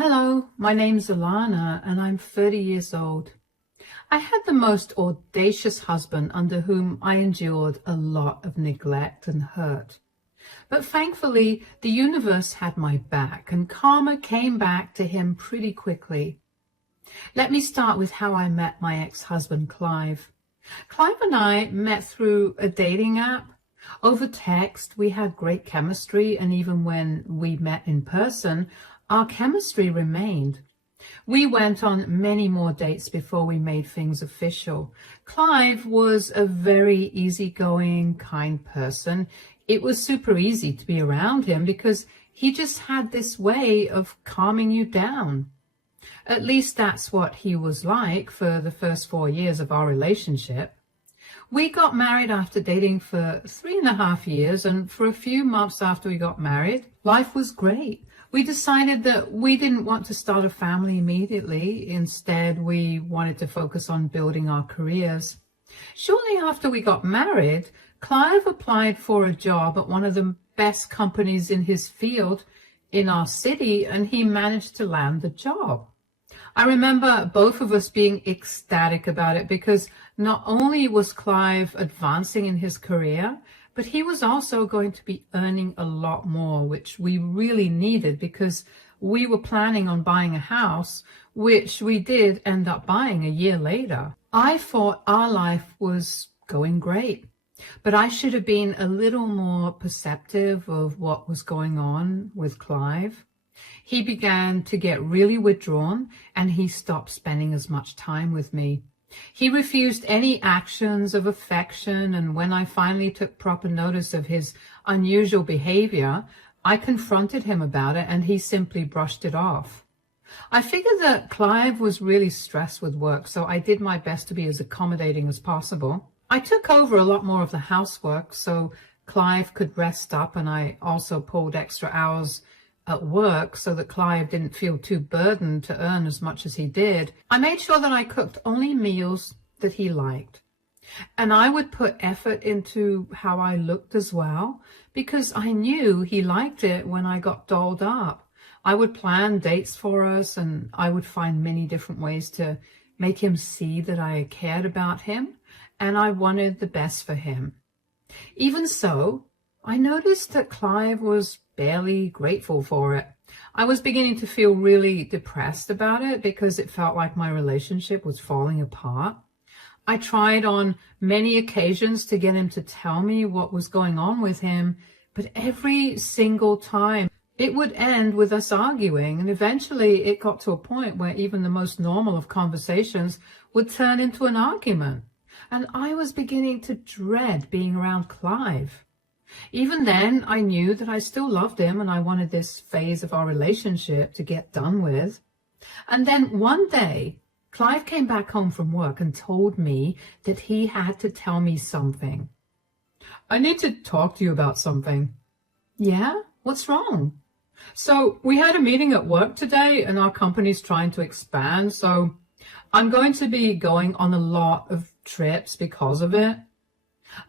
Hello, my name's Alana and I'm 30 years old. I had the most audacious husband under whom I endured a lot of neglect and hurt. But thankfully, the universe had my back and karma came back to him pretty quickly. Let me start with how I met my ex-husband, Clive. Clive and I met through a dating app. Over text, we had great chemistry, and even when we met in person, our chemistry remained. We went on many more dates before we made things official. Clive was a very easygoing, kind person. It was super easy to be around him because he just had this way of calming you down. At least that's what he was like for the first 4 years of our relationship. We got married after dating for 3.5 years, and for a few months after we got married, life was great. We decided that we didn't want to start a family immediately. Instead, we wanted to focus on building our careers. Shortly after we got married, Clive applied for a job at one of the best companies in his field in our city, and he managed to land the job. I remember both of us being ecstatic about it because not only was Clive advancing in his career, but he was also going to be earning a lot more, which we really needed because we were planning on buying a house, which we did end up buying a year later. I thought our life was going great, but I should have been a little more perceptive of what was going on with Clive. He began to get really withdrawn and he stopped spending as much time with me. He refused any actions of affection, and when I finally took proper notice of his unusual behavior, I confronted him about it and he simply brushed it off. I figured that Clive was really stressed with work, so I did my best to be as accommodating as possible. I took over a lot more of the housework so Clive could rest up, and I also pulled extra hours at work so that Clive didn't feel too burdened to earn as much as he did. I made sure that I cooked only meals that he liked. And I would put effort into how I looked as well, because I knew he liked it when I got dolled up. I would plan dates for us, and I would find many different ways to make him see that I cared about him and I wanted the best for him. Even so, I noticed that Clive was barely grateful for it. I was beginning to feel really depressed about it because it felt like my relationship was falling apart. I tried on many occasions to get him to tell me what was going on with him, but every single time it would end with us arguing, and eventually it got to a point where even the most normal of conversations would turn into an argument, and I was beginning to dread being around Clive. Even then, I knew that I still loved him and I wanted this phase of our relationship to get done with. And then one day, Clive came back home from work and told me that he had to tell me something. I need to talk to you about something. Yeah? What's wrong? So we had a meeting at work today and our company's trying to expand, so I'm going to be going on a lot of trips because of it.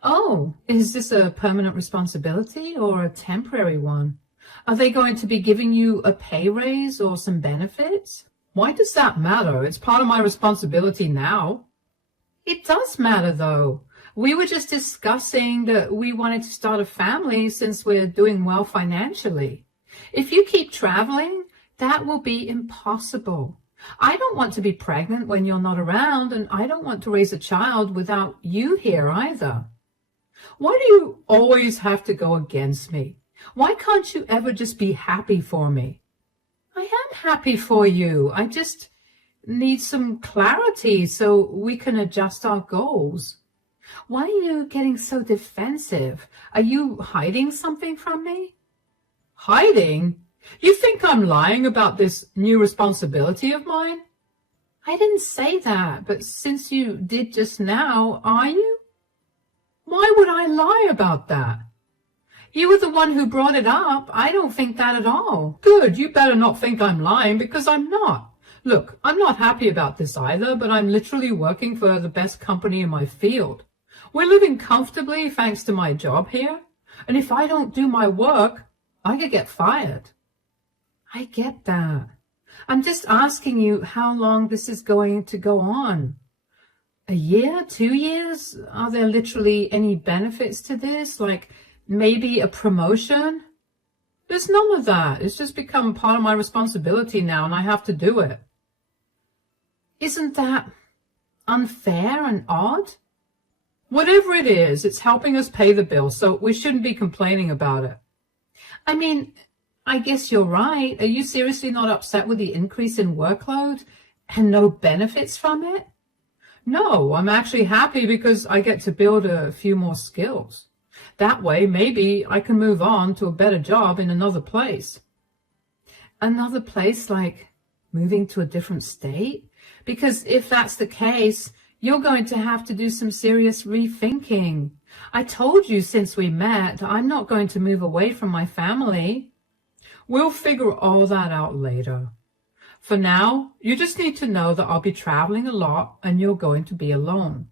Oh, is this a permanent responsibility or a temporary one? Are they going to be giving you a pay raise or some benefits? Why does that matter? It's part of my responsibility now. It does matter, though. We were just discussing that we wanted to start a family since we're doing well financially. If you keep traveling, that will be impossible. I don't want to be pregnant when you're not around, and I don't want to raise a child without you here either. Why do you always have to go against me? Why can't you ever just be happy for me? I am happy for you. I just need some clarity so we can adjust our goals. Why are you getting so defensive? Are you hiding something from me? Hiding? You think I'm lying about this new responsibility of mine? I didn't say that, but since you did just now, are you? Why would I lie about that? You were the one who brought it up. I don't think that at all. Good, you better not think I'm lying, because I'm not. Look, I'm not happy about this either, but I'm literally working for the best company in my field. We're living comfortably thanks to my job here, and if I don't do my work, I could get fired. I get that. I'm just asking you how long this is going to go on. A year, 2 years? Are there literally any benefits to this? Like maybe a promotion? There's none of that. It's just become part of my responsibility now and I have to do it. Isn't that unfair and odd? Whatever it is, it's helping us pay the bill, so we shouldn't be complaining about it. I mean, I guess you're right. Are you seriously not upset with the increase in workload and no benefits from it? No, I'm actually happy because I get to build a few more skills. That way, maybe I can move on to a better job in another place. Another place like moving to a different state? Because if that's the case, you're going to have to do some serious rethinking. I told you since we met, I'm not going to move away from my family. We'll figure all that out later. For now, you just need to know that I'll be traveling a lot and you're going to be alone.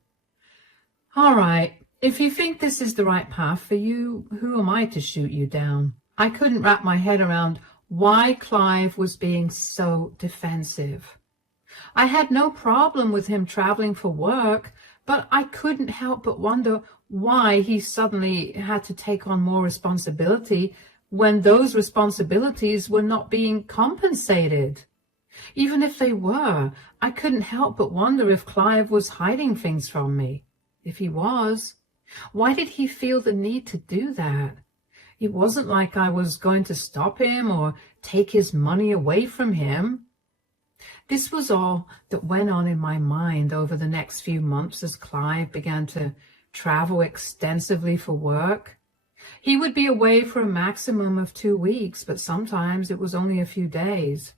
All right, if you think this is the right path for you, who am I to shoot you down? I couldn't wrap my head around why Clive was being so defensive. I had no problem with him traveling for work, but I couldn't help but wonder why he suddenly had to take on more responsibility when those responsibilities were not being compensated. Even if they were, I couldn't help but wonder if Clive was hiding things from me. If he was, why did he feel the need to do that? It wasn't like I was going to stop him or take his money away from him. This was all that went on in my mind over the next few months as Clive began to travel extensively for work. He would be away for a maximum of 2 weeks, but sometimes it was only a few days.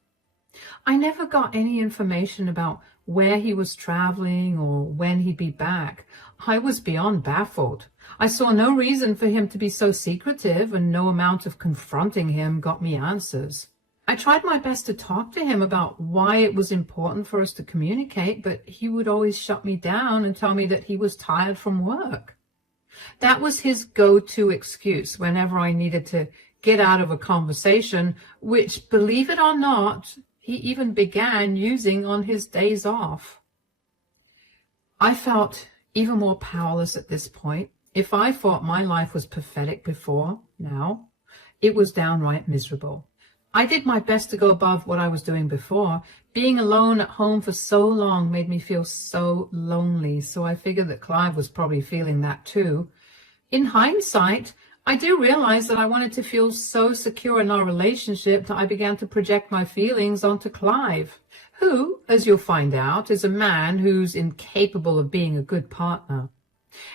I never got any information about where he was traveling or when he'd be back. I was beyond baffled. I saw no reason for him to be so secretive, and no amount of confronting him got me answers. I tried my best to talk to him about why it was important for us to communicate, but he would always shut me down and tell me that he was tired from work. That was his go-to excuse whenever I needed to get out of a conversation, which, believe it or not, he even began using on his days off. I felt even more powerless at this point. If I thought my life was pathetic before, now, it was downright miserable. I did my best to go above what I was doing before. Being alone at home for so long made me feel so lonely, so I figured that Clive was probably feeling that too. In hindsight, I do realize that I wanted to feel so secure in our relationship that I began to project my feelings onto Clive, who, as you'll find out, is a man who's incapable of being a good partner.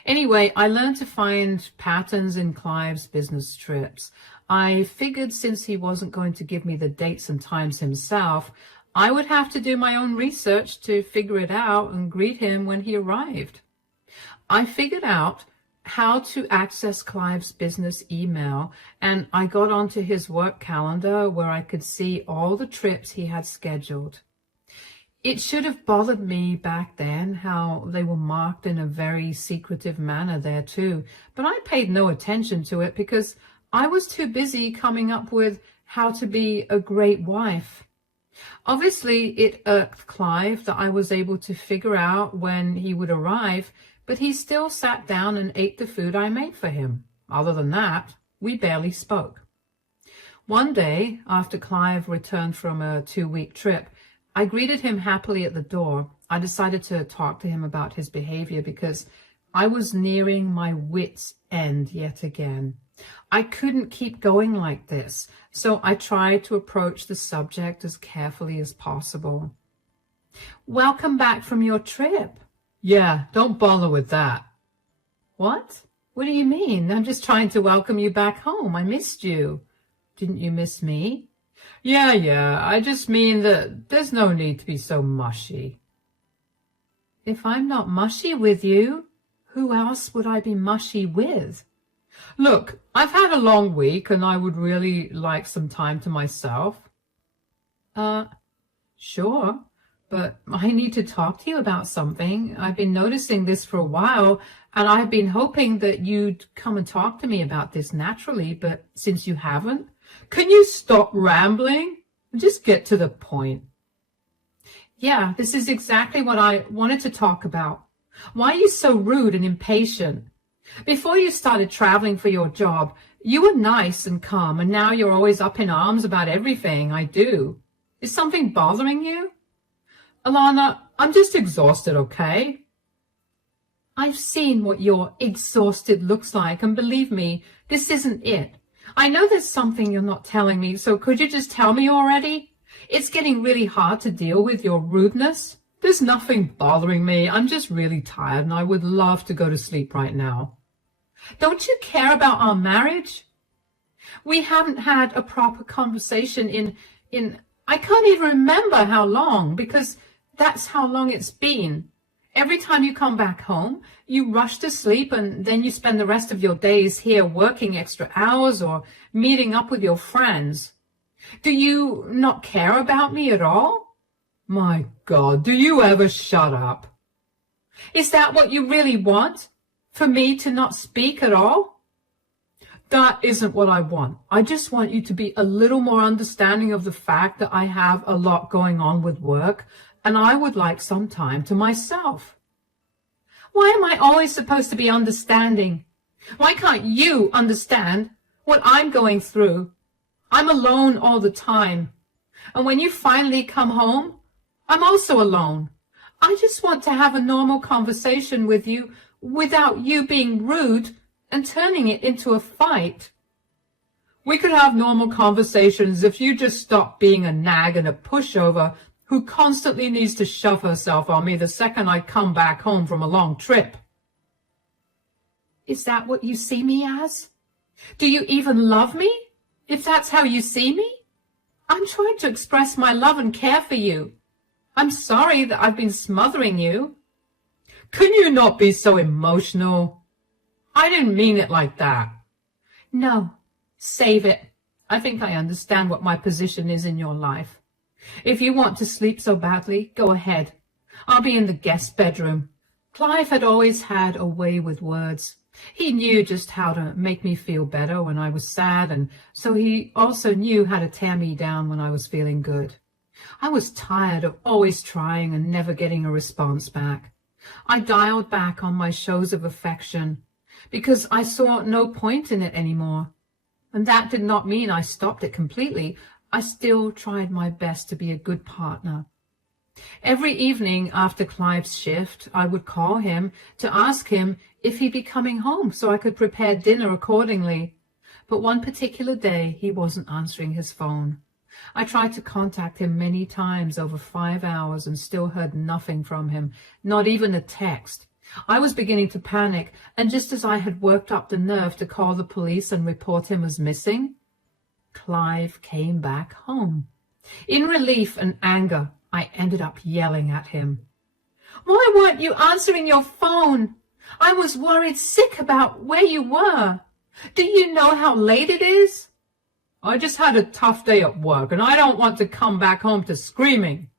Anyway, I learned to find patterns in Clive's business trips. I figured since he wasn't going to give me the dates and times himself, I would have to do my own research to figure it out and greet him when he arrived. I figured out how to access Clive's business email, and I got onto his work calendar where I could see all the trips he had scheduled. It should have bothered me back then how they were marked in a very secretive manner there too, but I paid no attention to it because I was too busy coming up with how to be a great wife. Obviously, it irked Clive that I was able to figure out when he would arrive, but he still sat down and ate the food I made for him. Other than that, we barely spoke. One day, after Clive returned from a 2-week trip, I greeted him happily at the door. I decided to talk to him about his behavior because I was nearing my wit's end yet again. I couldn't keep going like this, so I tried to approach the subject as carefully as possible. "Welcome back from your trip." "Yeah, don't bother with that." "What? What do you mean? I'm just trying to welcome you back home. I missed you." "Didn't you miss me?" Yeah, I just mean that there's no need to be so mushy." "If I'm not mushy with you, who else would I be mushy with?" "Look, I've had a long week and I would really like some time to myself." Sure, but I need to talk to you about something. I've been noticing this for a while, and I've been hoping that you'd come and talk to me about this naturally, but since you haven't, can you stop rambling? Just get to the point. Yeah, this is exactly what I wanted to talk about. Why are you so rude and impatient? Before you started traveling for your job, you were nice and calm, and now you're always up in arms about everything I do. Is something bothering you? Alana, I'm just exhausted, okay? I've seen what your exhausted looks like, and believe me, this isn't it. I know there's something you're not telling me, so could you just tell me already? It's getting really hard to deal with your rudeness. There's nothing bothering me. I'm just really tired, and I would love to go to sleep right now. Don't you care about our marriage? We haven't had a proper conversation in I can't even remember how long, because that's how long it's been. Every time you come back home, you rush to sleep, and then you spend the rest of your days here working extra hours or meeting up with your friends. Do you not care about me at all? My God, do you ever shut up? Is that what you really want? For me to not speak at all? That isn't what I want. I just want you to be a little more understanding of the fact that I have a lot going on with work, and I would like some time to myself. Why am I always supposed to be understanding? Why can't you understand what I'm going through? I'm alone all the time. And when you finally come home, I'm also alone. I just want to have a normal conversation with you without you being rude and turning it into a fight. We could have normal conversations if you just stopped being a nag and a pushover who constantly needs to shove herself on me the second I come back home from a long trip. Is that what you see me as? Do you even love me, if that's how you see me? I'm trying to express my love and care for you. I'm sorry that I've been smothering you. Can you not be so emotional? I didn't mean it like that. No, save it. I think I understand what my position is in your life. If you want to sleep so badly, go ahead. I'll be in the guest bedroom. Clive had always had a way with words. He knew just how to make me feel better when I was sad, and so he also knew how to tear me down when I was feeling good. I was tired of always trying and never getting a response back. I dialed back on my shows of affection because I saw no point in it anymore. And that did not mean I stopped it completely. I still tried my best to be a good partner. Every evening after Clive's shift, I would call him to ask him if he'd be coming home so I could prepare dinner accordingly. But one particular day, he wasn't answering his phone. I tried to contact him many times over 5 hours and still heard nothing from him, not even a text. I was beginning to panic, and just as I had worked up the nerve to call the police and report him as missing, Clive came back home. In relief and anger, I ended up yelling at him. Why weren't you answering your phone? I was worried sick about where you were. Do you know how late it is? I just had a tough day at work, and I don't want to come back home to screaming.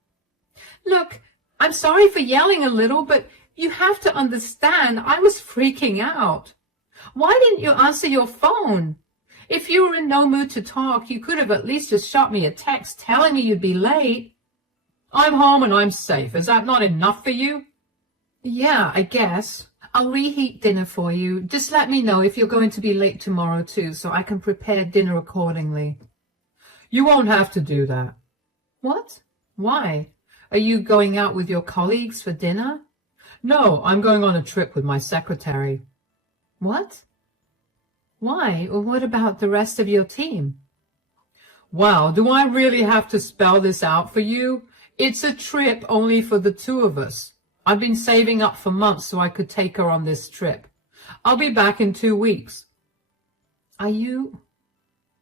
Look, I'm sorry for yelling a little, but you have to understand I was freaking out. Why didn't you answer your phone? If you were in no mood to talk, you could have at least just shot me a text telling me you'd be late. I'm home and I'm safe. Is that not enough for you? Yeah, I guess. I'll reheat dinner for you. Just let me know if you're going to be late tomorrow too, so I can prepare dinner accordingly. You won't have to do that. What? Why? Are you going out with your colleagues for dinner? No, I'm going on a trip with my secretary. What? Why? Or what about the rest of your team? Well, do I really have to spell this out for you? It's a trip only for the two of us. I've been saving up for months so I could take her on this trip. I'll be back in 2 weeks. Are you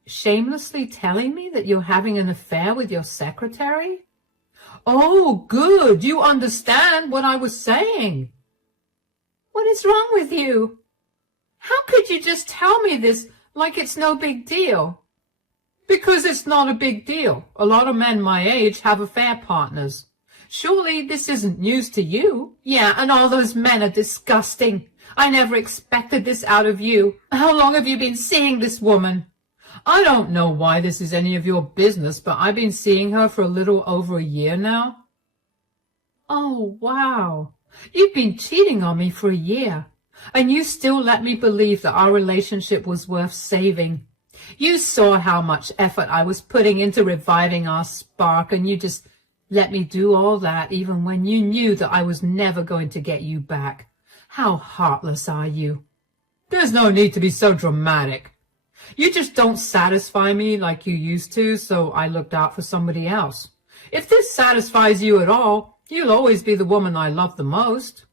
shamelessly telling me that you're having an affair with your secretary? Oh, good. You understand what I was saying. What is wrong with you? How could you just tell me this like it's no big deal? Because it's not a big deal. A lot of men my age have affair partners. Surely this isn't news to you. Yeah, and all those men are disgusting. I never expected this out of you. How long have you been seeing this woman? I don't know why this is any of your business, but I've been seeing her for a little over a year now. Oh, wow. You've been cheating on me for a year, and you still let me believe that our relationship was worth saving. You saw how much effort I was putting into reviving our spark, and you just let me do all that even when you knew that I was never going to get you back. How heartless are you? There's no need to be so dramatic. You just don't satisfy me like you used to, so I looked out for somebody else. If this satisfies you at all, you'll always be the woman I love the most.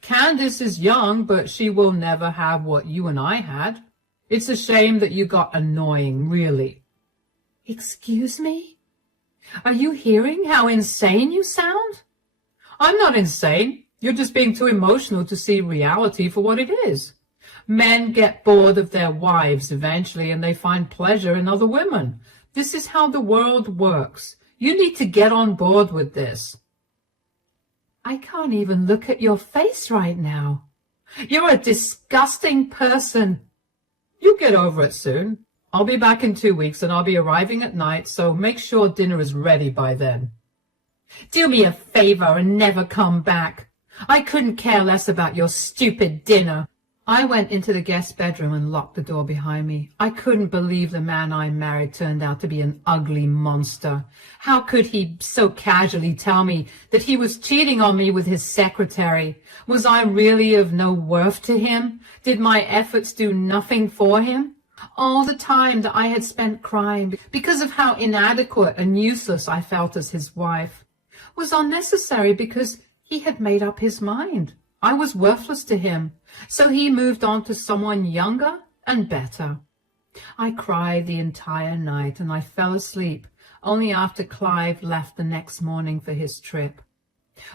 Candace is young, but she will never have what you and I had. It's a shame that you got annoying, really. Excuse me? Are you hearing how insane you sound? I'm not insane. You're just being too emotional to see reality for what it is. Men get bored of their wives eventually, and they find pleasure in other women. This is how the world works. You need to get on board with this. I can't even look at your face right now. You're a disgusting person. You'll get over it soon. I'll be back in 2 weeks, and I'll be arriving at night, so make sure dinner is ready by then. Do me a favor and never come back. I couldn't care less about your stupid dinner. I went into the guest bedroom and locked the door behind me. I couldn't believe the man I married turned out to be an ugly monster. How could he so casually tell me that he was cheating on me with his secretary? Was I really of no worth to him? Did my efforts do nothing for him? All the time that I had spent crying because of how inadequate and useless I felt as his wife was unnecessary because he had made up his mind. I was worthless to him, so he moved on to someone younger and better. I cried the entire night, and I fell asleep only after Clive left the next morning for his trip.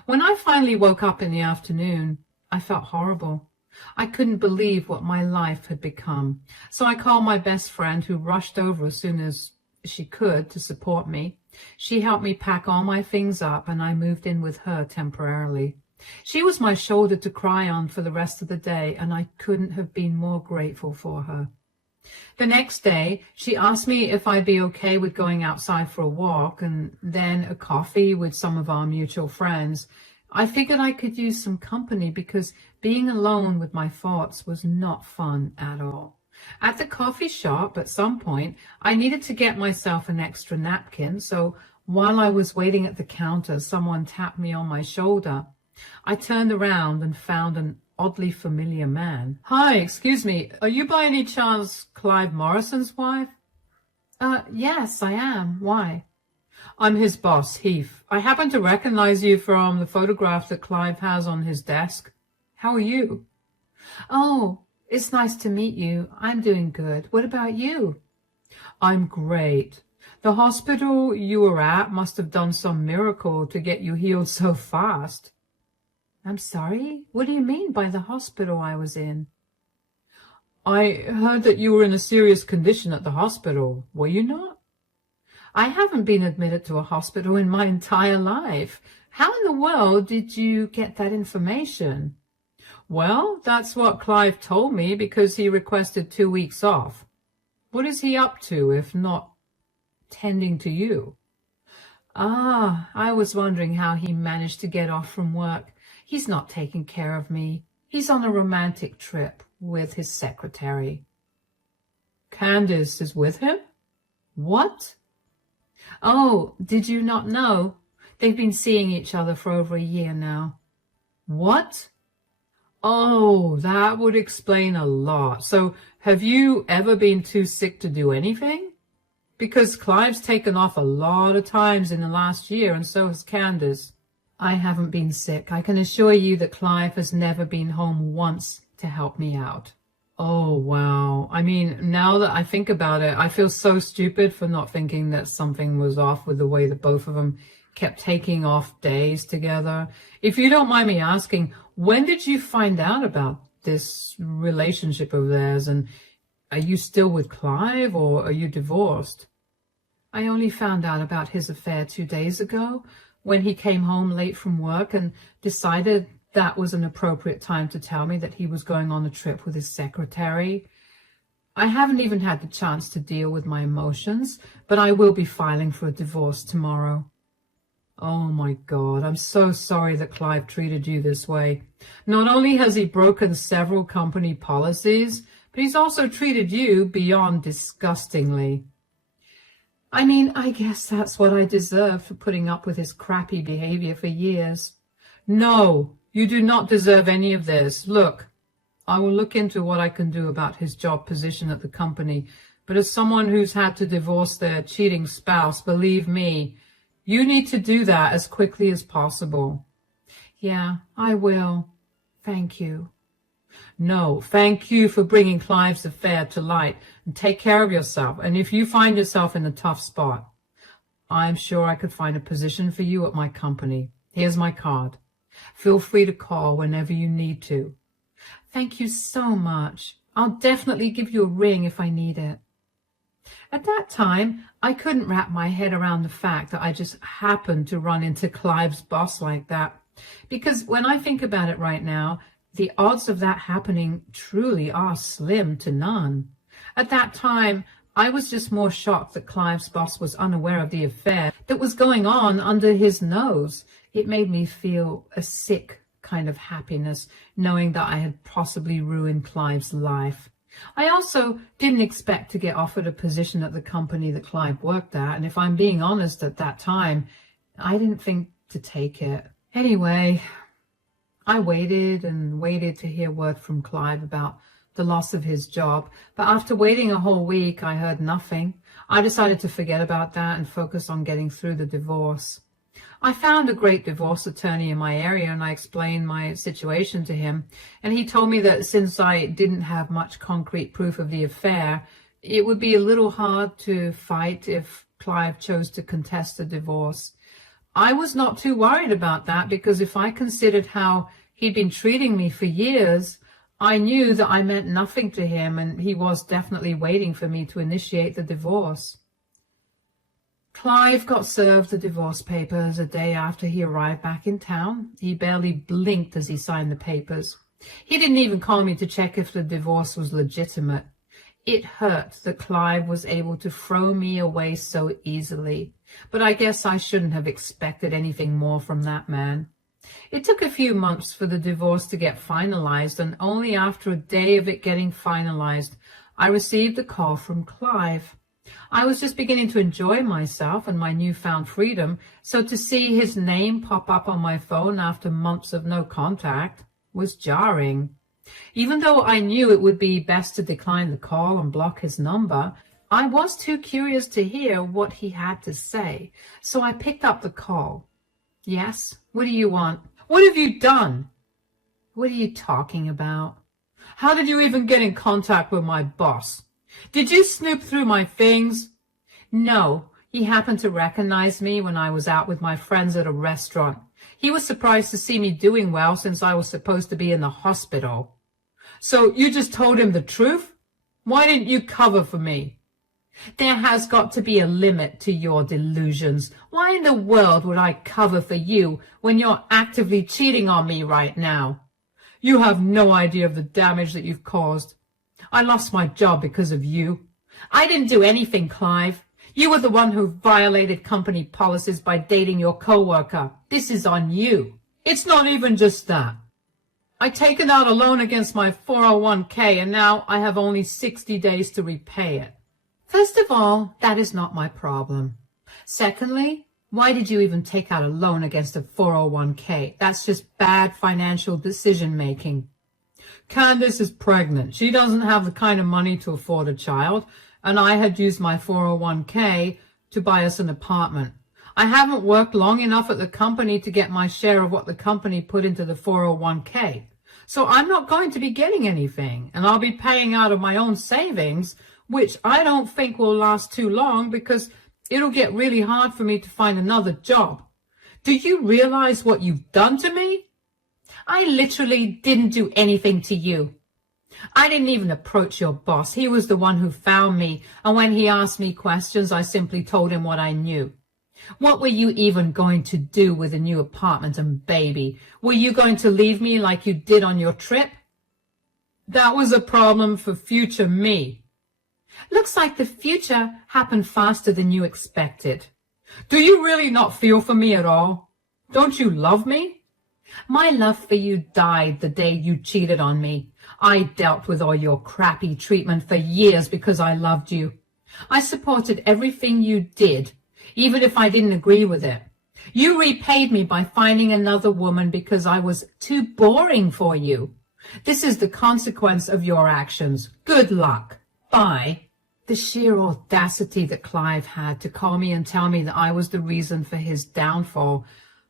When I finally woke up in the afternoon, I felt horrible. I couldn't believe what my life had become, so I called my best friend, who rushed over as soon as she could to support me. She helped me pack all my things up, and I moved in with her temporarily. She was my shoulder to cry on for the rest of the day, and I couldn't have been more grateful for her. The next day, she asked me if I'd be okay with going outside for a walk and then a coffee with some of our mutual friends. I figured I could use some company because being alone with my thoughts was not fun at all. At the coffee shop, at some point, I needed to get myself an extra napkin, so while I was waiting at the counter, someone tapped me on my shoulder. I turned around and found an oddly familiar man. Hi, excuse me, are you by any chance Clive Morrison's wife? Yes, I am. Why? I'm his boss, Heath. I happen to recognize you from the photograph that Clive has on his desk. How are you? Oh, it's nice to meet you. I'm doing good. What about you? I'm great. The hospital you were at must have done some miracle to get you healed so fast. I'm sorry? What do you mean by the hospital I was in? I heard that you were in a serious condition at the hospital. Were you not? I haven't been admitted to a hospital in my entire life. How in the world did you get that information? Well, that's what Clive told me because he requested 2 weeks off. What is he up to if not tending to you? Ah, I was wondering how he managed to get off from work. He's not taking care of me. He's on a romantic trip with his secretary. Candace is with him? What? Oh, did you not know? They've been seeing each other for over a year now. What? Oh, that would explain a lot. So, have you ever been too sick to do anything? Because Clive's taken off a lot of times in the last year, and so has Candace. I haven't been sick. I can assure you that Clive has never been home once to help me out. Oh, wow. I mean, now that I think about it, I feel so stupid for not thinking that something was off with the way that both of them kept taking off days together. If you don't mind me asking, when did you find out about this relationship of theirs? And are you still with Clive, or are you divorced? I only found out about his affair 2 days ago, when he came home late from work and decided that was an appropriate time to tell me that he was going on a trip with his secretary. I haven't even had the chance to deal with my emotions, but I will be filing for a divorce tomorrow. Oh my God, I'm so sorry that Clive treated you this way. Not only has he broken several company policies, but he's also treated you beyond disgustingly. I mean, I guess that's what I deserve for putting up with his crappy behavior for years. No, you do not deserve any of this. Look, I will look into what I can do about his job position at the company, but as someone who's had to divorce their cheating spouse, believe me, you need to do that as quickly as possible. Yeah, I will. Thank you. No, thank you for bringing Clive's affair to light, and take care of yourself. And if you find yourself in a tough spot, I'm sure I could find a position for you at my company. Here's my card. Feel free to call whenever you need to. Thank you so much. I'll definitely give you a ring if I need it. At that time, I couldn't wrap my head around the fact that I just happened to run into Clive's boss like that. Because when I think about it right now, the odds of that happening truly are slim to none. At that time, I was just more shocked that Clive's boss was unaware of the affair that was going on under his nose. It made me feel a sick kind of happiness, knowing that I had possibly ruined Clive's life. I also didn't expect to get offered a position at the company that Clive worked at, and if I'm being honest, at that time, I didn't think to take it. Anyway, I waited and waited to hear word from Clive about the loss of his job, but after waiting a whole week, I heard nothing. I decided to forget about that and focus on getting through the divorce. I found a great divorce attorney in my area, and I explained my situation to him, and he told me that since I didn't have much concrete proof of the affair, it would be a little hard to fight if Clive chose to contest the divorce. I was not too worried about that, because if I considered how he'd been treating me for years, I knew that I meant nothing to him, and he was definitely waiting for me to initiate the divorce. Clive got served the divorce papers a day after he arrived back in town. He barely blinked as he signed the papers. He didn't even call me to check if the divorce was legitimate. It hurt that Clive was able to throw me away so easily, but I guess I shouldn't have expected anything more from that man. It took a few months for the divorce to get finalized, and only after a day of it getting finalized, I received a call from Clive. I was just beginning to enjoy myself and my newfound freedom, so to see his name pop up on my phone after months of no contact was jarring. Even though I knew it would be best to decline the call and block his number, I was too curious to hear what he had to say, so I picked up the call. Yes, what do you want? What have you done? What are you talking about? How did you even get in contact with my boss? Did you snoop through my things? No, he happened to recognize me when I was out with my friends at a restaurant. He was surprised to see me doing well since I was supposed to be in the hospital. So you just told him the truth? Why didn't you cover for me? There has got to be a limit to your delusions. Why in the world would I cover for you when you're actively cheating on me right now? You have no idea of the damage that you've caused. I lost my job because of you. I didn't do anything, Clive. You were the one who violated company policies by dating your coworker. This is on you. It's not even just that. I've taken out a loan against my 401k, and now I have only 60 days to repay it. First of all, that is not my problem. Secondly, why did you even take out a loan against a 401k? That's just bad financial decision-making. Candace is pregnant. She doesn't have the kind of money to afford a child, and I had used my 401k to buy us an apartment. I haven't worked long enough at the company to get my share of what the company put into the 401k. So I'm not going to be getting anything, and I'll be paying out of my own savings, which I don't think will last too long because it'll get really hard for me to find another job. Do you realize what you've done to me? I literally didn't do anything to you. I didn't even approach your boss. He was the one who found me, and when he asked me questions, I simply told him what I knew. What were you even going to do with a new apartment and baby? Were you going to leave me like you did on your trip? That was a problem for future me. Looks like the future happened faster than you expected. Do you really not feel for me at all? Don't you love me? My love for you died the day you cheated on me. I dealt with all your crappy treatment for years because I loved you. I supported everything you did, even if I didn't agree with it. You repaid me by finding another woman because I was too boring for you. This is the consequence of your actions. Good luck. Bye. The sheer audacity that Clive had to call me and tell me that I was the reason for his downfall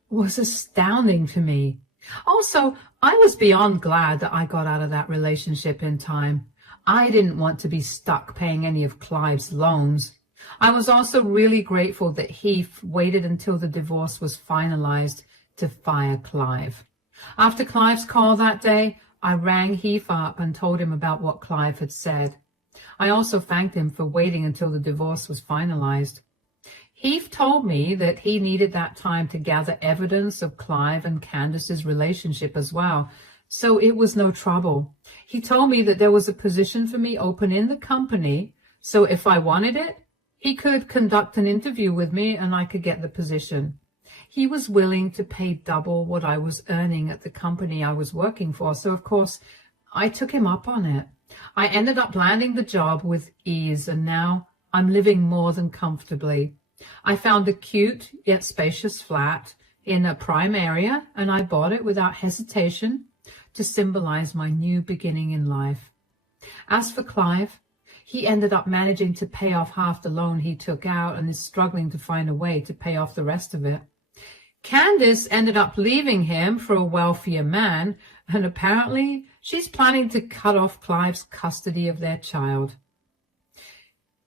was astounding to me. Also, I was beyond glad that I got out of that relationship in time. I didn't want to be stuck paying any of Clive's loans. I was also really grateful that Heath waited until the divorce was finalized to fire Clive. After Clive's call that day, I rang Heath up and told him about what Clive had said. I also thanked him for waiting until the divorce was finalized. Heath told me that he needed that time to gather evidence of Clive and Candace's relationship as well, so it was no trouble. He told me that there was a position for me open in the company, so if I wanted it, he could conduct an interview with me and I could get the position. He was willing to pay double what I was earning at the company I was working for, so of course I took him up on it. I ended up landing the job with ease, and now I'm living more than comfortably. I found a cute yet spacious flat in a prime area, and I bought it without hesitation to symbolize my new beginning in life. As for Clive, he ended up managing to pay off half the loan he took out and is struggling to find a way to pay off the rest of it. Candace ended up leaving him for a wealthier man, and apparently she's planning to cut off Clive's custody of their child.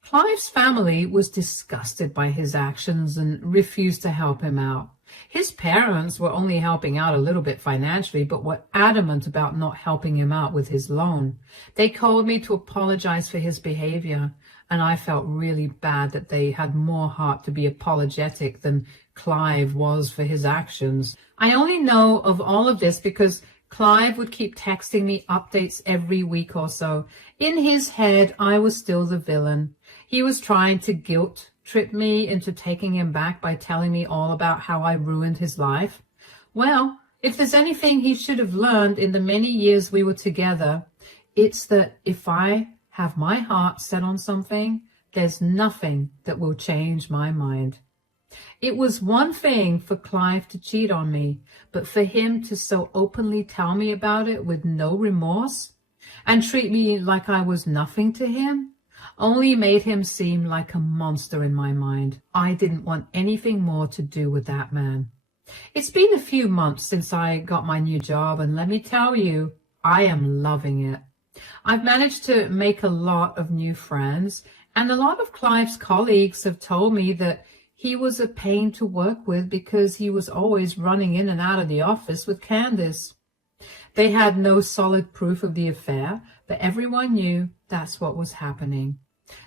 Clive's family was disgusted by his actions and refused to help him out. His parents were only helping out a little bit financially, but were adamant about not helping him out with his loan. They called me to apologize for his behavior, and I felt really bad that they had more heart to be apologetic than Clive was for his actions. I only know of all of this because Clive would keep texting me updates every week or so. In his head, I was still the villain. He was trying to guilt trip me into taking him back by telling me all about how I ruined his life. Well, if there's anything he should have learned in the many years we were together, it's that if I have my heart set on something, there's nothing that will change my mind. It was one thing for Clive to cheat on me, but for him to so openly tell me about it with no remorse and treat me like I was nothing to him only made him seem like a monster in my mind. I didn't want anything more to do with that man. It's been a few months since I got my new job, and let me tell you, I am loving it. I've managed to make a lot of new friends, and a lot of Clive's colleagues have told me that he was a pain to work with because he was always running in and out of the office with Candace. They had no solid proof of the affair, but everyone knew that's what was happening.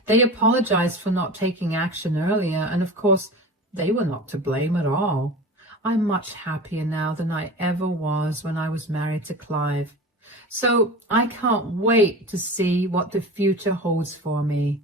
They apologized for not taking action earlier, and of course, they were not to blame at all. I'm much happier now than I ever was when I was married to Clive. So I can't wait to see what the future holds for me.